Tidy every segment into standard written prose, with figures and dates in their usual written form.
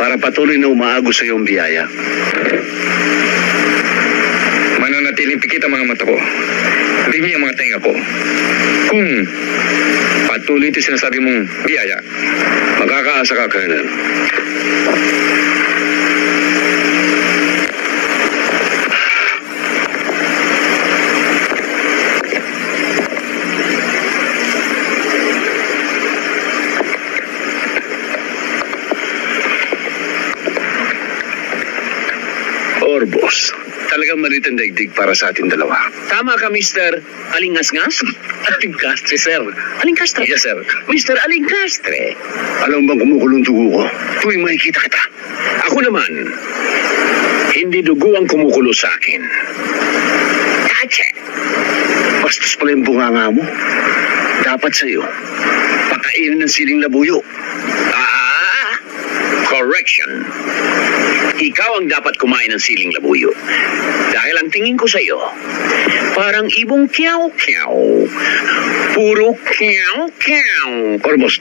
para patuloy na umaagos sa iyong biyaya. Mananatiling pikit ang mga mata ko. Bingi ang mga tenga ko. Kung patuloy ito sinasabi mong biyaya. Makakaasa ka, Colonel. Orbos, talagang malit ang daigdig para sa ating dalawa. Tama ka, Mr. Alingasngas? Alingkastre, sir. Alingkastre? Yes, sir. Mr. Alingkastre. Alam bang kumukulong dugo ko tuwing makikita kita? Ako naman, hindi dugo ang kumukulo sa akin. Tache. Bastos pala yung bunganga mo. Dapat sa'yo, pakainin ng siling labuyo. Correction. Ikaw ang dapat kumain ng siling labuyo. Dahil ang tingin ko sa'yo, parang ibong kiyaw-kiyaw. Puro kiyaw-kiyaw. Orbos,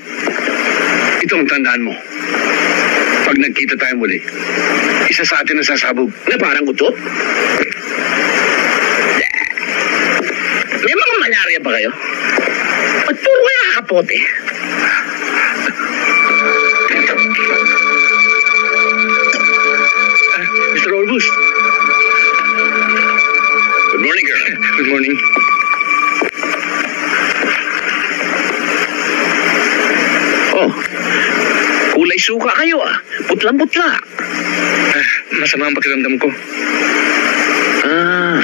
ito ang tandaan mo. Pag nagkita tayo muli, isa sa atin ang sasabog. Na parang utot? May mga malaria ba kayo? At puro kayo kakapote. Mr. Orbos. Good morning, Colonel. Good morning. Oh, kulay suka kayo ah. Putlang-putla. Masama ang pakiramdam ko. Ah,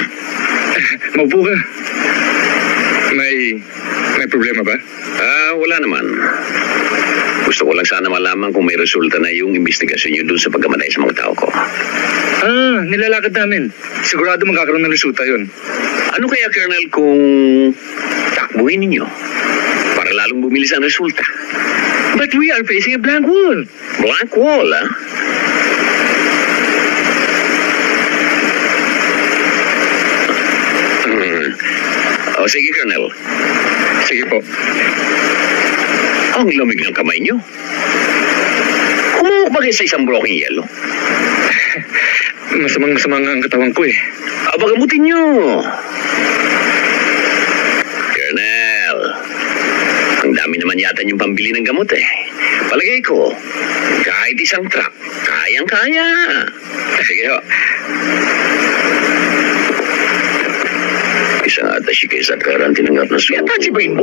Maupo ka. May problema ba? wala naman. Gusto ko lang sana malaman kung may resulta na yung investigasyon nyo dun sa pagkamatay sa mga tao ko. Nilalakad namin. Sigurado magkakaroon ng resulta yun. Ano kaya, Colonel, kung takbuhin ninyo para lalong bumilis ang resulta? But we are facing a blank wall. Blank wall, ah? O sige, Colonel. Sige po. Ang lamig ng kamay nyo. Kumawak ba kayo sa isang broking yelo? Masamang-masama nga ang katawan ko eh. Abagamutin nyo. Colonel, ang dami naman yata yung pambili ng gamot eh. Palagay ko, kahit isang truck, kayang-kaya. Sige ho. Isang attache kay sa karan tinanggap na suko. Attache ba yun?